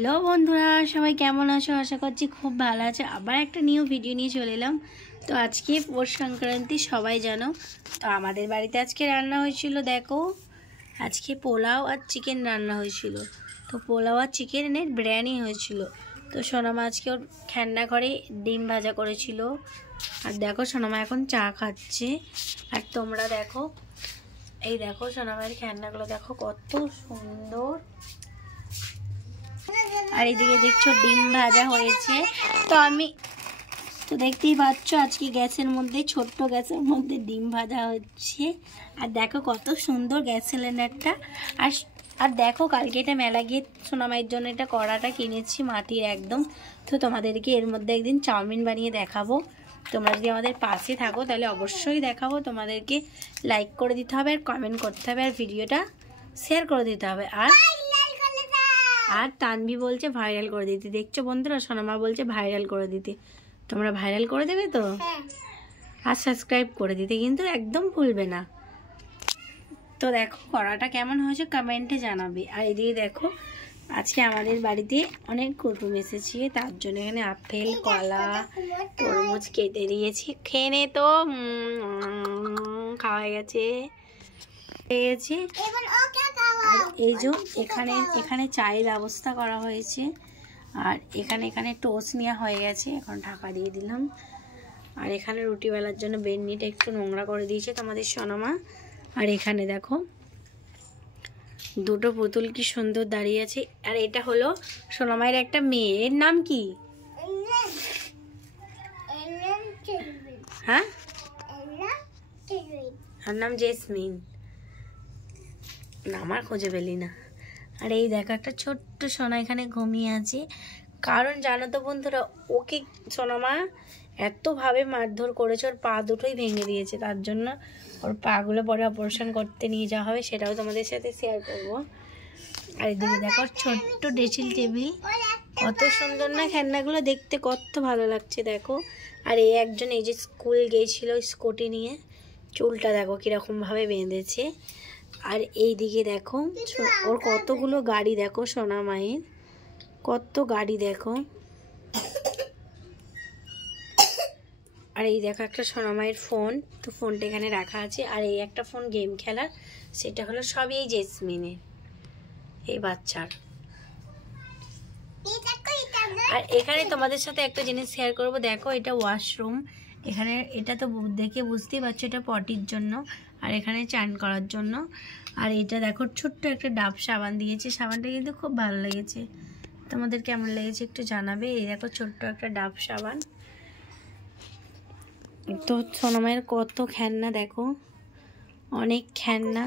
Hello বন্ধুরা, সবাই কেমন আছো? আশা করছি খুব ভালো আছে। আবার একটা নিউ ভিডিও নিয়ে চলে এলাম। তো আজকে পৌষ সংক্রান্তি, সবাই জানো। তো আমাদের বাড়িতে আজকে রান্না হয়েছিল, দেখো আজকে পোলাও আর চিকেন রান্না হয়েছিল। তো পোলাও আর চিকেনের বিরিয়ানি হয়েছিল। তো সোনামা আজকে ওর ঠান্ডা করে ডিম ভাজা করেছিল। আর দেখো সোনামা এখন চা খাচ্ছে। আর তোমরা দেখো, এই দেখো সোনামায়ের ঠান্ডাগুলো দেখো কত সুন্দর। আর এইদিকে দেখছো ডিম ভাজা হয়েছে। তো আমি তো দেখতেই পাচ্ছ আজকে গ্যাসের মধ্যে, ছোট্ট গ্যাসের মধ্যে ডিম ভাজা হচ্ছে। আর দেখো কত সুন্দর গ্যাস সিলিন্ডারটা। আর দেখো কালকে এটা মেলা গিয়ে সোনামাইয়ের জন্য এটা কড়াটা কিনেছি মাটির একদম। তো তোমাদেরকে এর মধ্যে একদিন চাউমিন বানিয়ে দেখাবো। তোমরা যদি আমাদের পাশে থাকো তাহলে অবশ্যই দেখাবো। তোমাদেরকে লাইক করে দিতে হবে, আর কমেন্ট করতে হবে, আর ভিডিওটা শেয়ার করে দিতে হবে। আর তানভি বলছে ভাইরাল করে দিতে। দেখছো বন্ধুরা, সোনামা বলছে ভাইরাল করে দিতে। তোমরা ভাইরাল করে দেবে তো? আর সাবস্ক্রাইব করে দিতে কিন্তু একদম ভুলবে না। তো দেখো কড়াটা কেমন হয়েছে কমেন্টে জানাবে। আর এদিকে দেখো আজকে আমাদের বাড়িতে অনেক কুটুম এসেছে, তার জন্য এখানে আপেল, কলা, তরমুজ কেটে দিয়েছি। খেয়ে নে তো, খাওয়া গেছে। এই যে এখানে চায়ের ব্যবস্থা করা হয়েছে। আর এখানে টোস্ট নেওয়া হয়ে গেছে, এখন ঢাকা দিয়ে দিলাম। আর এখানে রুটি বেলার জন্য বেননিটা একটু নোংরা করে দিয়েছে তোমাদের সোনামা। আর এখানে দেখো দুটো পুতুল কি সুন্দর দাঁড়িয়ে আছে। আর এটা হলো সোনামায়ের একটা মেয়ে, এর নাম কি? হ্যাঁ, ওর নাম জেসমিন। আমার খুঁজে পেলি না। আর এই দেখো একটা ছোট্ট সোনা এখানে ঘুমিয়ে আছে। কারণ জানো তো বন্ধুরা, ওকে সোনামা এতভাবে মারধর করেছে, ওর পা দুটোই ভেঙে দিয়েছে। তার জন্য ওর পাগুলো পরে অপারেশন করতে নিয়ে যাওয়া হবে, সেটাও তোমাদের সাথে শেয়ার করবো। আর এদিকে দেখো ছোট্ট ড্রেসিং টেবিল, কত সুন্দর না খেলনাগুলো দেখতে, কত ভালো লাগছে দেখো। আর এই একজন এই যে স্কুল গিয়েছিল স্কুটি নিয়ে, চুলটা দেখো কীরকমভাবে বেঁধেছে। আর এই দিকে দেখো ওর কতগুলো গাড়ি, দেখো সোনা মায়ের কত গাড়ি দেখো। আর এই দেখো একটা সোনা মায়ের ফোন, তো ফোনটা এখানে রাখা আছে। আর এই একটা ফোন গেম খেলার, সেটা হলো সবই এই জেসমিনের, এই বাচ্চার। আর এখানে তোমাদের সাথে একটা জিনিস শেয়ার করব, দেখো এটা ওয়াশরুম। এখানে এটা তো দেখে বুঝতেই পারছো এটা পটির জন্য, আর এখানে চান করার জন্য। আর এটা দেখো ছোট্ট একটা ডাব সাবান দিয়েছে, সাবানটা কিন্তু খুব ভালো লেগেছে। তোমাদের কেমন লেগেছে একটু জানাবে। এই দেখো ছোট্ট একটা ডাব সাবান। তো সোনামায়ের কত খেলনা দেখো, অনেক খেলনা।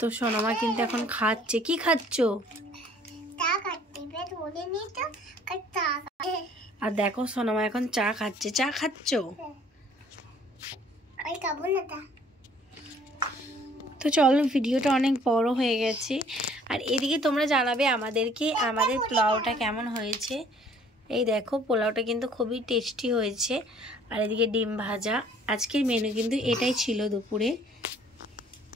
তো সোনামা কিন্তু এখন খাচ্ছে। কি খাচ্ছ? আর দেখো সোনামা এখন চা খাচ্ছে। চা খাচ্ছ? তো চলো, ভিডিওটা অনেক বড় হয়ে গেছে। আর এদিকে তোমরা জানাবে আমাদেরকে আমাদের পোলাওটা কেমন হয়েছে। এই দেখো পোলাওটা কিন্তু খুবই টেস্টি হয়েছে। আর এদিকে ডিম ভাজা, আজকের মেনু কিন্তু এটাই ছিল দুপুরে।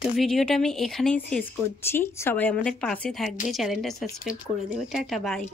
তো ভিডিওটা আমি এখানেই শেষ করছি। সবাই আমাদের পাশে থাকবে, চ্যানেলটা সাবস্ক্রাইব করে দেবে। Tata, by.